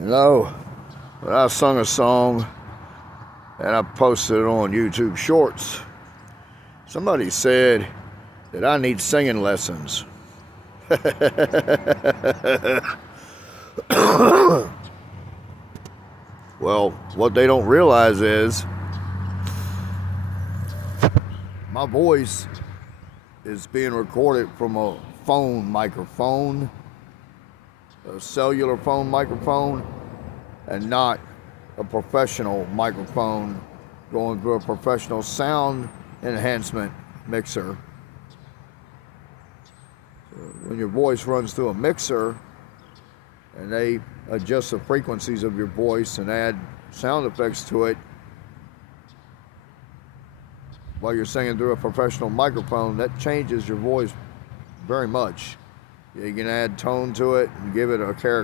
You know, when I sung a song and I posted it on YouTube Shorts, somebody said that I need singing lessons. Well, what they don't realize is my voice is being recorded from a phone microphone, a cellular phone microphone, and not a professional microphone going through a professional sound enhancement mixer. When your voice runs through a mixer and they adjust the frequencies of your voice and add sound effects to it while you're singing through a professional microphone, that changes your voice very much. You can add tone to it and give it a character.